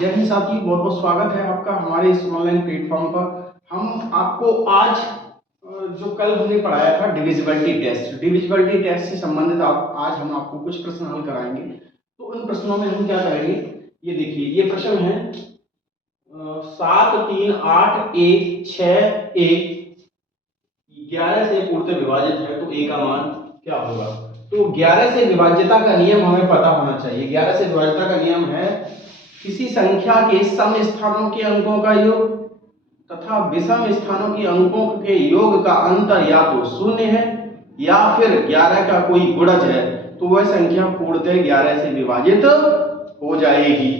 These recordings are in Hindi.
जय हिंद साथियों, बहुत बहुत स्वागत है आपका हमारे इस ऑनलाइन प्लेटफॉर्म पर। हम आपको आज जो कल हमने पढ़ाया था डिविजिबिलिटी टेस्ट से संबंधित आज हम आपको कुछ प्रश्न हल कराएंगे। तो उन प्रश्नों में हम क्या करेंगे, ये देखिए, ये प्रश्न है 7 3 8 1 6 1 11 से पूर्णतः विभाजित है, तो a का मान क्या होगा। तो 11 से विभाज्यता का नियम हमें पता होना चाहिए। 11 से विभाज्यता का नियम है किसी संख्या के सम स्थानों के अंकों का योग तथा विषम स्थानों के अंकों के योग का अंतर या तो शून्य है या फिर 11 का कोई गुणज है, तो वह संख्या पूर्णतः 11 से विभाजित हो जाएगी।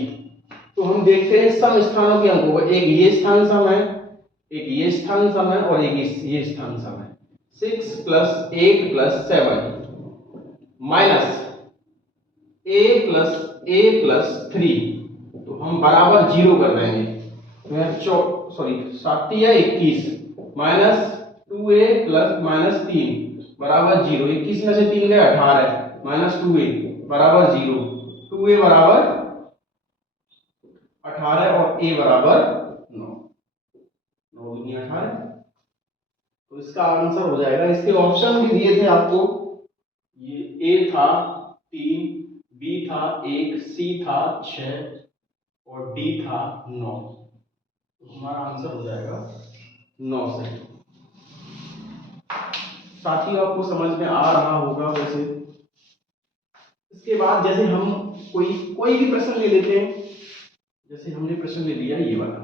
तो हम देखते हैं सम स्थानों के अंकों को, एक ये स्थान सम है, एक ये स्थान सम है और एक ये स्थान सम है। 6 + 8 + 7 माइनस a + 3, तो हम बराबर 0 कर देंगे। तो यहाँ 7 या 21 माइनस 2a + -3 बराबर 0। 21 में से 3 गए 18 माइनस 2a बराबर 0। 2a बराबर 18 और a बराबर 9। 9 दूनी 18। तो इसका आंसर हो जाएगा। इसके ऑप्शन भी दिए थे आपको, ये a था 3, b था 1, c था 6 और d था 9। तो हमारा आंसर हो जाएगा 9 से। साथियों, आपको समझ में आ रहा होगा वैसे। इसके बाद जैसे हम कोई भी प्रश्न ले लेते हैं, जैसे हमने प्रश्न ले लिया ये वाला,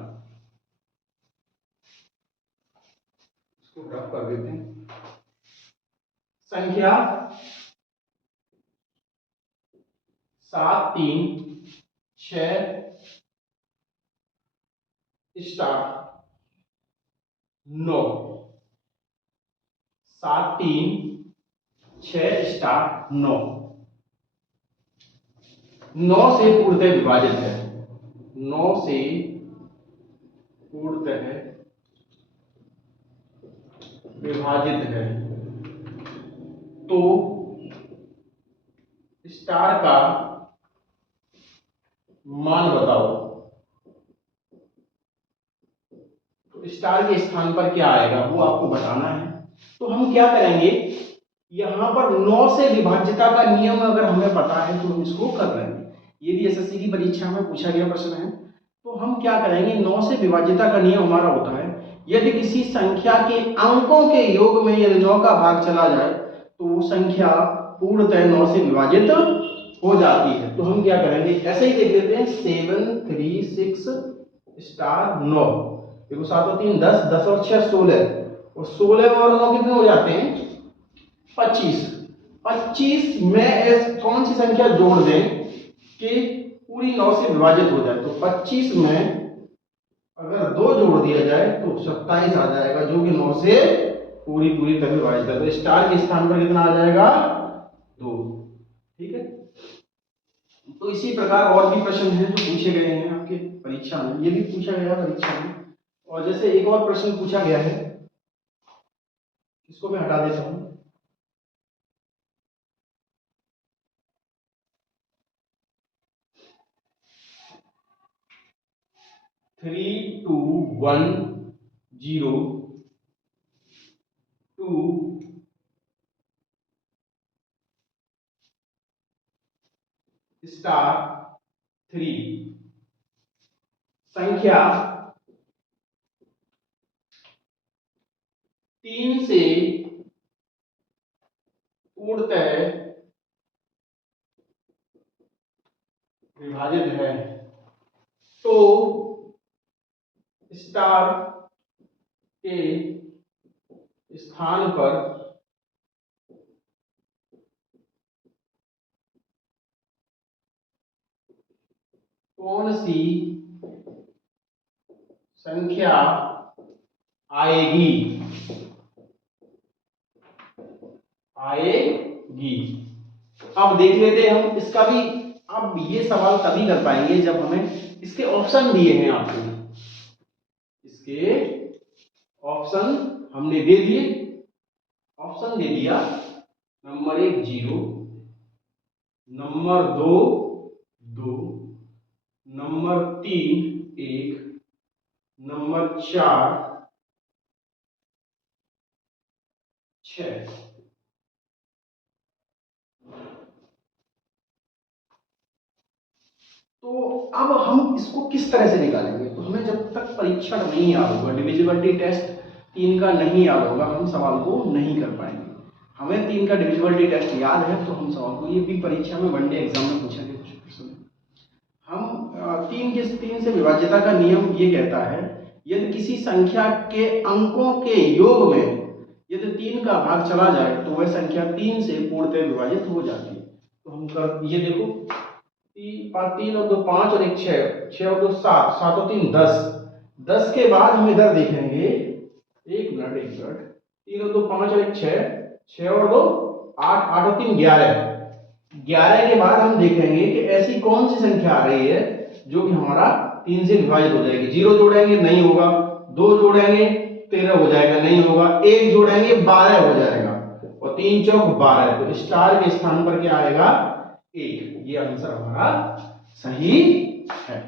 इसको रफ कर देते हैं। संख्या 7 3 6 9 7 3 6 9 9 से पूर्णतः विभाजित है। 9 से पूर्णतः विभाजित है, तो स्टार का मान बताओ। तो स्टार के स्थान पर क्या आएगा वो आपको बताना है। तो हम क्या करेंगे, यहां पर 9 से विभाज्यता का नियम अगर हमें पता है तो हम इसको कर लेंगे। ये भी एसएससी की परीक्षा में पूछा गया प्रश्न है। तो हम क्या करेंगे, 9 से विभाज्यता का नियम हमारा होता है, यदि किसी संख्या के अंकों के योग में यदि 9 का भाग चला जाए तो वो संख्या पूर्णतः 9 से विभाजित हो जाती है। तो हम क्या करेंगे, ऐसे ही देख लेते हैं। 7 3 6 9, देखो 7 और 3 10, 10 और 6 16, और 16 और 9 कितने हो जाते हैं 25। 25 में कौन सी संख्या जोड़ दें कि पूरी 9 से विभाजित हो जाए। तो 25 में अगर 2 जोड़ दिया जाए तो 27 आ जाएगा, जो कि 9 से पूरी तक विभाजित है। तो स्टार के स्थान पर कितना आ जाएगा 2। ठीक है। तो इसी प्रकार और भी प्रश्न हैं जो पूछे गए हैं आपके परीक्षा में, ये भी पूछा गया परीक्षा में। और जैसे एक और प्रश्न पूछा गया है, इसको मैं हटा देता हूं। थ्री 2 1 0 2 स्टार 3 संख्या 3 से पूर्णतः विभाजित है, तो स्टार के स्थान पर कौन सी संख्या आएगी। अब देख लेते हैं हम इसका भी। अब ये सवाल तभी कर पाएंगे जब हमें इसके ऑप्शन दिए हैं आपको। इसके ऑप्शन हमने दे दिए। ऑप्शन दे दिया, नंबर 1 0, नंबर 2 2, नंबर 3 1, नंबर 4 6। तो अब हम इसको किस तरह से निकालेंगे? तो हमें जब तक परीक्षण नहीं याद होगा, डिविजिबिलिटी टेस्ट 3 का नहीं याद होगा, हम सवाल को नहीं कर पाएंगे। हमें 3 का डिविजिबिलिटी टेस्ट याद है तो हम सवाल को, ये भी परीक्षा में वनडे एग्जाम में पूछा गया कुछ प्रश्न। हम 3 से विभाज्यता का नियम ये कहता है, यदि किसी संख्या के अंकों के योग में यदि 3 का भाग चला जाए तो वह संख्या 3 से पूर्णतः विभाजित हो जाती है। तो हम कर, ये देखो 3 और 2 5 और 1 6, 6 और 2 7, 7 और 3 10, 10 के बाद हम इधर देखेंगे, एक मिनट 3 और 2 5 और 1 6, 6 और 2 8, 8 और 3 11, 11 के बाद हम देखेंगे कि ऐसी कौन सी संख्या आ रही है जो कि हमारा 3 से विभाजित हो जाएगी। 0 जोड़ेंगे नहीं होगा, 2 जोड़ेंगे 13 हो जाएगा नहीं होगा, 1 जोड़ेंगे 12 हो जाएगा, और 3 चौक 12, तो स्टार के स्थान पर क्या आएगा 1। ये आंसर हमारा सही है।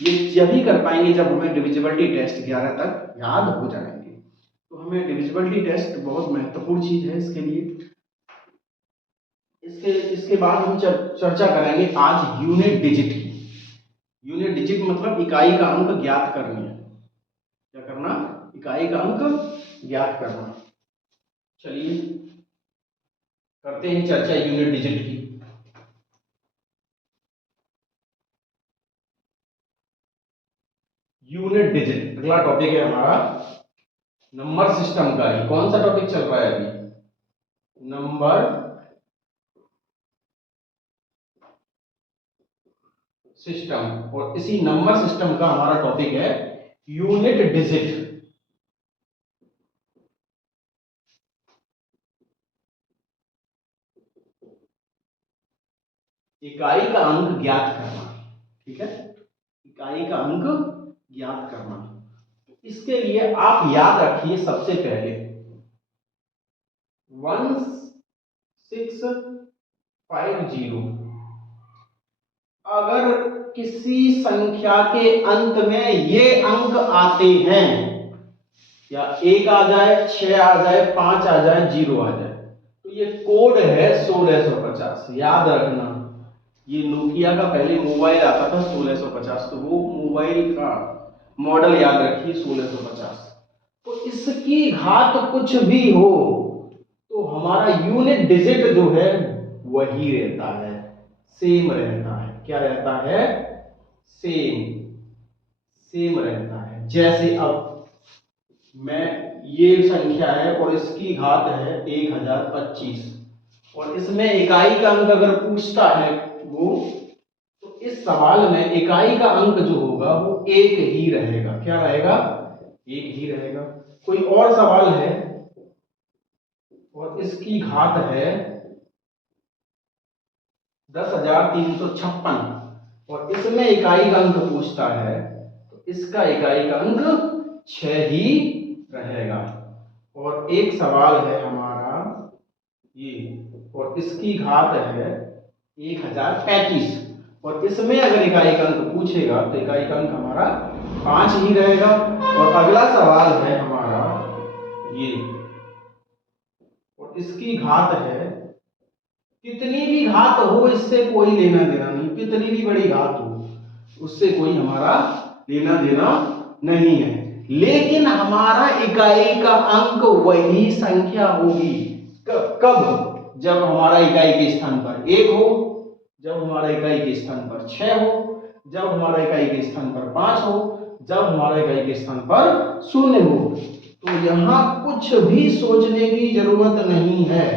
ये जब ही कर पाएंगे जब हमें डिविजिबिलिटी टेस्ट 11 तक याद हो जाएंगे। तो हमें डिविजिबिलिटी टेस्ट बहुत महत्वपूर्ण चीज है इसके लिए। इसके बाद हम चर्चा करेंगे आज यूनिट डिजिट की। यूनिट डिजिट मतलब इकाई का अंक ज्ञात करनी है। क्या करना? इकाई का अंक ज्ञात करना। चलिए करते हैं चर्चा यूनिट डिजिट की। यूनिट डिजिट अगला टॉपिक है हमारा नंबर सिस्टम का। ही कौन सा टॉपिक चल रहा है अभी? Number system. और इसी नंबर सिस्टम का हमारा टॉपिक है यूनिट डिजिट। इकाई का अंक ज्ञात करना। ठीक है, इकाई का अंक ज्ञात करना। इसके लिए आप याद रखिए सबसे पहले 1650। अगर किसी संख्या के अंत में ये अंक आते हैं, या 1 आ जाए, 6 आ जाए, 5 आ जाए, 0 आ जाए, तो ये कोड है 1650। याद रखना, ये नोकिया का पहले मोबाइल आता था 1650, तो वो मोबाइल का मॉडल याद रखिए 1650। तो इसकी घात कुछ भी हो तो हमारा यूनिट डिजिट जो है वही रहता है, सेम रहता है। क्या रहता है? सेम रहता है। जैसे अब मैं, ये संख्या है और इसकी घात है 1025, और इसमें इकाई का अंक अगर पूछता है वो, तो इस सवाल में इकाई का अंक जो होगा वो 1 ही रहेगा। क्या रहेगा? 1 ही रहेगा। कोई और सवाल है और इसकी घात है 10,356, और इसमें इकाई का अंक पूछता है, तो इसका इकाई का अंक 6 ही रहेगा। और एक सवाल है हमारा ये, और इसकी घात है 1035, और इसमें अगर इकाई का अंक पूछेगा तो इकाई का अंक हमारा 5 ही रहेगा। और अगला सवाल है हमारा ये, और इसकी घात है, कितनी भी घात हो इससे कोई लेना देना नहीं, कितनी भी बड़ी घात हो उससे कोई हमारा लेना देना नहीं है, लेकिन हमारा इकाई का अंक वही संख्या होगी। कब? जब हमारा इकाई के स्थान पर 1 हो, जब हमारा इकाई के स्थान पर 6 हो, जब हमारा इकाई के स्थान पर 5 हो, जब हमारा इकाई के स्थान पर 0 हो। तो यहां कुछ भी सोचने की जरूरत नहीं है।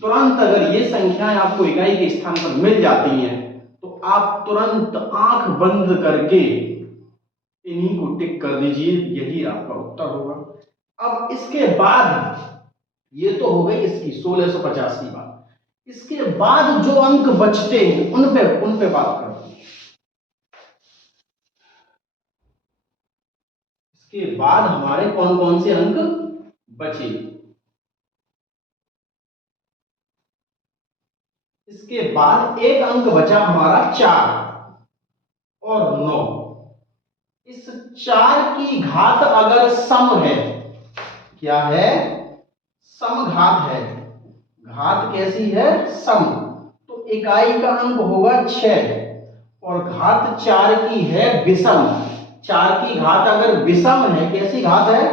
तुरंत अगर ये संख्याएं आपको इकाई के स्थान पर मिल जाती हैं तो आप तुरंत आंख बंद करके इन्हीं को टिक कर दीजिए, यही आपका उत्तर होगा। अब इसके बाद, ये तो हो गई इसकी 1650 की बात। इसके बाद जो अंक बचते हैं उन पे बात करते हैं। इसके बाद हमारे कौन कौन से अंक बचे? इसके बाद एक अंक बचा हमारा 4, और 9, इस 4 की घात अगर सम है, क्या है, समघात है, घात कैसी है, सम, तो इकाई का अंक होगा 6 और घात 4 की है विषम। 4 की घात अगर विषम है, कैसी घात है,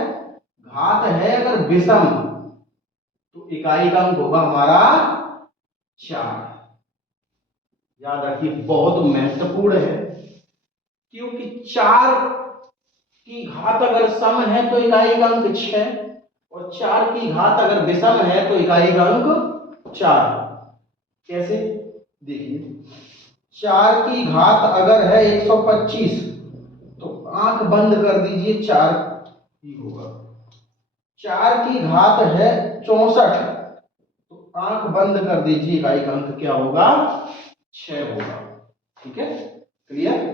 घात है अगर विषम, तो इकाई का अंक होगा हमारा 4। याद रखिए, बहुत महत्वपूर्ण है, क्योंकि 4 की घात अगर सम है तो इकाई का अंक 6 और 4 की घात अगर विषम है तो इकाई का अंक 4। कैसे, देखिए, 4 की घात अगर है 125 तो आंख बंद कर दीजिए, 4 ही होगा। 4 की घात है 64 तो आंख बंद कर दीजिए, इकाई का अंक क्या होगा, 6 होगा। ठीक है, क्लियर,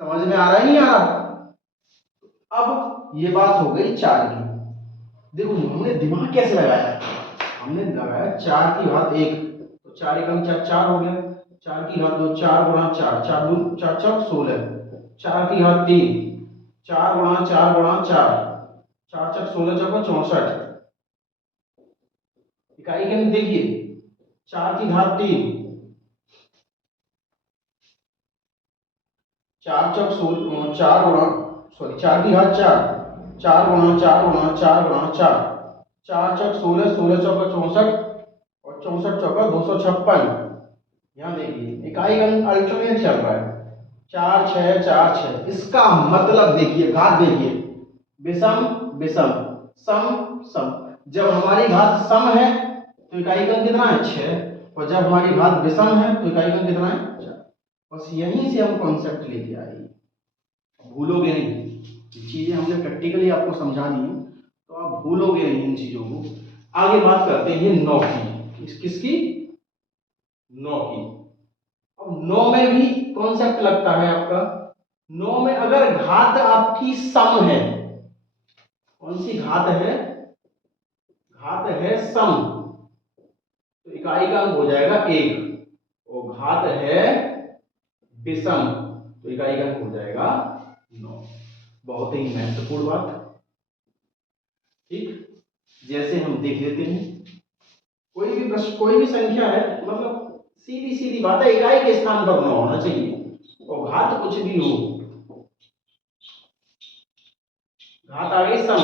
समझ में आ रहा है, नहीं आ रहा। अब ये बात हो गई 4 की। देखो हमने दिमाग कैसे लगाया, हमने लगाया 4 की घात 1 तो 4 एकम 4 हो गया, 4 की घात 2 4 गुणा 4 4 2 4 4 16, 4 की घात 3 4 गुणा 4 गुणा 4 4 4 16 4 64, इकाई के अंक देखिए, 4 की घात 3 4 चौक 16 4 गुणा, सॉरी 4 की घात 4 4 गुणा 4 गुणा 4 गुणा 4 4 चौक 16 16 चौक 64 और 64 चौका 256। यहाँ देखिए इकाई का अंक अल्टरनेट चल रहा है, 4 6 4 6। इसका मतलब देखिए, घात देखिए, विषम विषम, सम सम। जब हमारी घात सम है तो इकाई का अंक कितना है, 6, और जब हमारी घात विषम है तो इकाई का अंक कितना है, 4। बस यहीं से हम कॉन्सेप्ट लेके आए, भूलोगे नहीं, चीजें हमने प्रैक्टिकली आपको समझा दी है तो आप भूलोगे नहीं इन चीजों को। आगे बात करते हैं 9 की, किसकी, 9 की। अब 9 में भी कॉन्सेप्ट लगता है आपका, 9 में अगर घात आपकी सम है, कौन सी घात है, घात है सम, तो इकाई का अंक हो जाएगा 1, और घात है विषम तो इकाई का अंक हो जाएगा 9। बहुत ही महत्वपूर्ण बात, ठीक। जैसे हम देख लेते हैं, कोई भी प्रश्न, कोई भी संख्या है, मतलब सीधी सीधी बात है, इकाई के स्थान पर 9 होना चाहिए और घात कुछ भी हो, घात आ गई सम,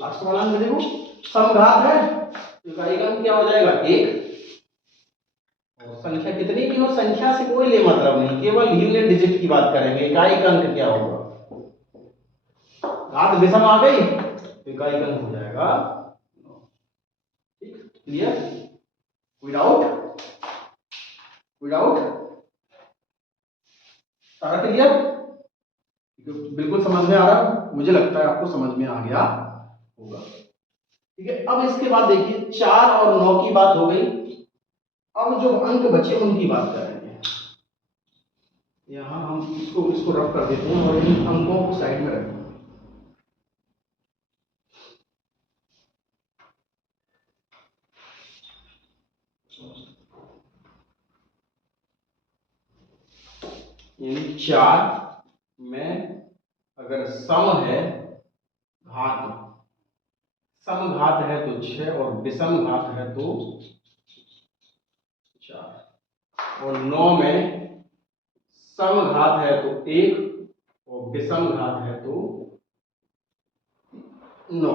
लास्ट वाला में देखो सम घात है तो इकाई का अंक क्या हो जाएगा, 1। और संख्या कितनी भी हो, संख्या से कोई ले मतलब नहीं, केवल यूनिट डिजिट की बात करेंगे, इकाई का अंक क्या होगा, घात विषम आ गई तो इकाई का अंक हो जाएगा 9। ठीक, क्लियर, कोई डाउट, कोई डाउट, सारा क्लियर, बिल्कुल समझ में आ रहा, मुझे लगता है आपको समझ में आ गया होगा। ठीक है, अब इसके बाद देखिए 4 और 9 की बात हो गई, अब जो अंक बचे उनकी बात करेंगे। यहां हम इसको रफ कर देते हैं और इन अंकों को साइड में रखते हैं। यानी 4 में अगर सम है, घात सम घात है तो 6 और विषम घात है तो 4, और 9 में सम घात है तो 1 और विषम घात है तो 9।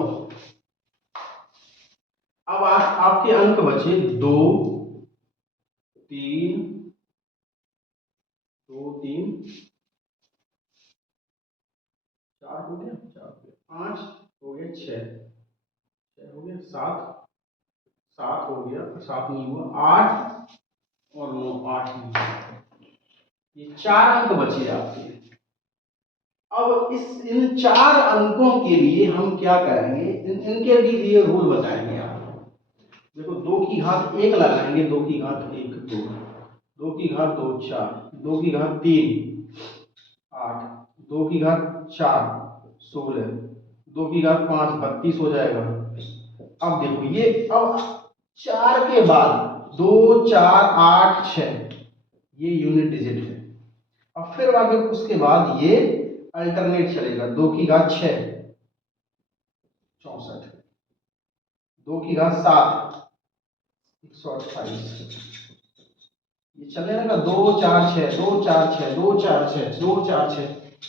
अब आपके अंक बचे 2 3 2 3 4 हो गया, 4 हो गया, 5 हो गया, 6 हो गया, 7 हो गया, 7 नहीं हुआ, 8 और 9 8 नहीं हुआ। ये 4 अंक बचे आपके। अब इन 4 अंकों के लिए हम क्या करेंगे, इनके लिए रूल बताएंगे आप। देखो 2 की घात 1 लगाएंगे, 2 की घात 1 2, 2 की घात 2 4, 2 की घात 3 8, 2 की घात 4 16, 2 की घात 5 32 हो जाएगा। अब देखो ये, अब 4 के बाद 2 4 8 6 ये यूनिट डिजिट है, अब फिर आगे उसके बाद ये अल्टरनेट चलेगा, 2 की घात 6 64, 2 की घात 7 128, ये चलने लगा 2 4 6 2 4 6 2 4 6 2 4 6,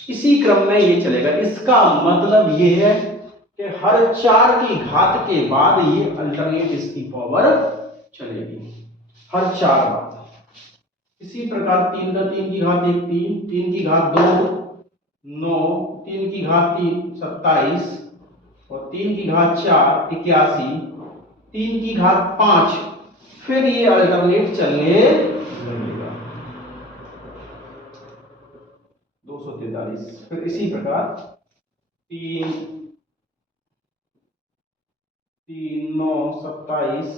इसी क्रम में ये चलेगा। इसका मतलब ये है कि हर 4 की घात के बाद ये अल्टरनेट इसकी पावर चलेगी, हर 4 बार। इसी प्रकार 3 का 3 की घात 1 3, 3 की घात 2 9, 3 की घात 3 27 और 3 की घात 4 81, 3 की घात 5, फिर ये अल्टरनेट चलने लगेगा 243। फिर इसी प्रकार 3 3 9 27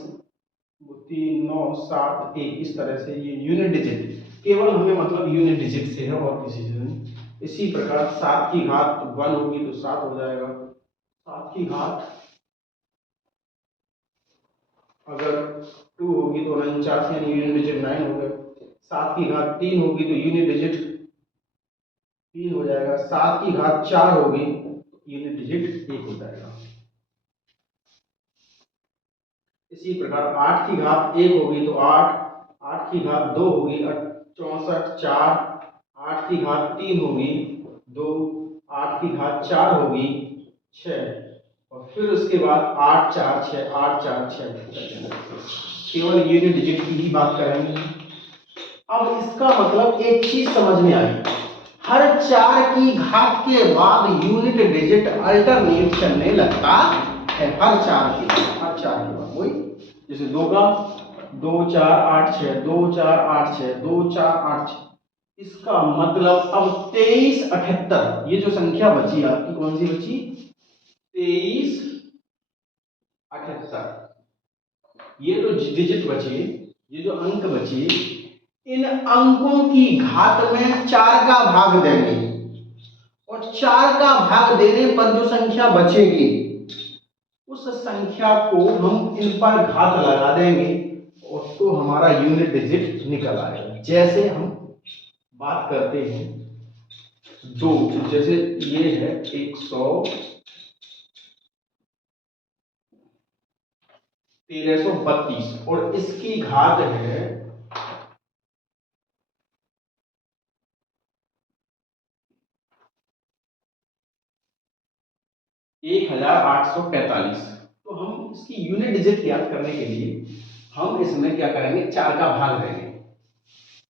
3 9 7 1, इस तरह से ये यूनिट डिजिट, केवल हमें मतलब यूनिट डिजिट से है और किसी से नहीं। इसी प्रकार 7 की घात 1 होगी तो 7 हो जाएगा, 7 की घात अगर 2 होगी तो 49 यानी यूनिट डिजिट 9 हो गए। 7 की घात 3 होगी तो यूनिट डिजिट 3 हो जाएगा। 7 की घात 4 होगी तो यूनिट डिजिट 1 हो जाएगा। इसी प्रकार 8 की घात 1 होगी तो 8, 8 की घात 2 होगी 64 4, 8 की घात 3 होगी 2, 8 की घात 4 होगी 6 और फिर उसके बाद 8 4 6 8 4 6, केवल यूनिट डिजिट की ही बात करेंगे। अब इसका मतलब एक चीज समझ में आई, हर 4 की घात के बाद यूनिट डिजिट अल्टरनेट चलने लगता है, हर 4 के बाद वही, जैसे 2 का 2 4 8 6 2 4 8 6 2 4 8 6, इसका मतलब अब 23 78, ये जो संख्या बची आपकी कौन सी बची, 23 78, ये तो डिजिट बचे, ये जो अंक बचे, इन अंकों की घात में 4 का भाग देंगे और 4 का भाग देने पर जो संख्या बचेगी उस संख्या को हम इन पर घात लगा देंगे और तो हमारा यूनिट डिजिट निकल आएगा। जैसे हम बात करते हैं 2, जैसे ये है 1332 और इसकी घात है 1845। तो हम इसकी यूनिट डिजिट याद करने के लिए हम इसमें क्या करेंगे, 4 का भाग देंगे।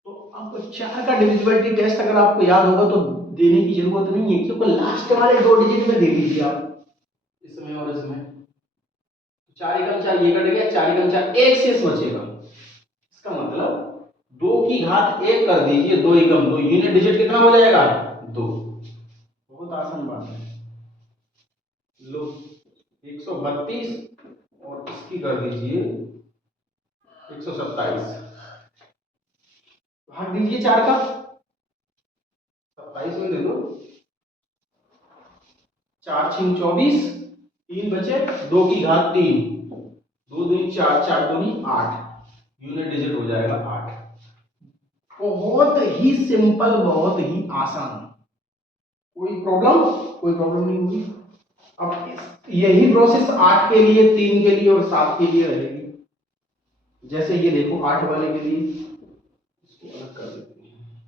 तो अब 4 का डिविजिबिलिटी टेस्ट अगर आपको याद होगा तो देने की जरूरत नहीं है, क्योंकि लास्ट वाले 2 डिजिट में दे दीजिए आप, इसमें और इसमें। 4 एकम 4 ये कट गया, 4 एकम 4 एक शेष बचेगा। इसका मतलब 2 की घात 1 कर दीजिए, 2 एकम 2, यूनिट डिजिट कितना हो जाएगा 2। बहुत आसान बात है। लो 132 और इसकी कर दीजिए 127, भाग दीजिए 4 का, 27 में दे दो, 4 6 24, 3 बचे, 2 की घात 3, 2 दूनी 4 4 दूनी 8, यूनिट डिजिट हो जाएगा 8। बहुत ही सिंपल, बहुत ही आसान, कोई प्रॉब्लम नहीं होगी। अब यही प्रोसेस 8 के लिए, 3 के लिए और 7 के लिए रहेगी। जैसे ये देखो 8 वाले के लिए, इसको अलग कर देते हैं।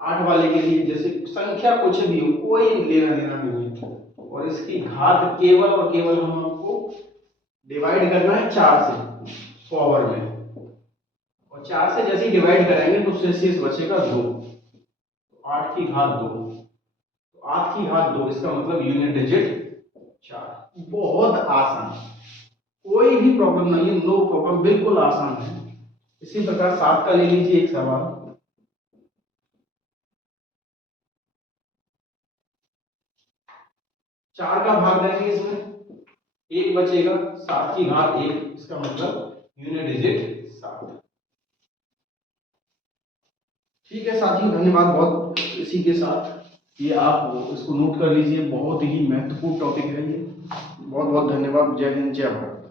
8 वाले के लिए जैसे संख्या कुछ भी हो, कोई लेना देना नहीं है, और इसकी घात केवल और केवल हम आपको डिवाइड करना है 4 से पावर में, और 4 से जैसे ही डिवाइड करेंगे तो शेष बचेगा 2, 8 की घात 2, तो 8 की घात 2, इसका मतलब यूनिट डिजिट 4। बहुत आसान, कोई भी प्रॉब्लम नहीं है, नो प्रॉब्लम, बिल्कुल आसान है। इसी प्रकार 7 का ले लीजिए एक सवाल, 4 का भाग देंगे, इसमें 1 बचेगा, 7 की घात 1, इसका मतलब यूनिट डिजिट 7। ठीक है साथियों, धन्यवाद बहुत। इसी के साथ ये आप इसको नोट कर लीजिए, बहुत ही महत्वपूर्ण टॉपिक है ये। बहुत बहुत धन्यवाद। जय हिंद, जय भारत।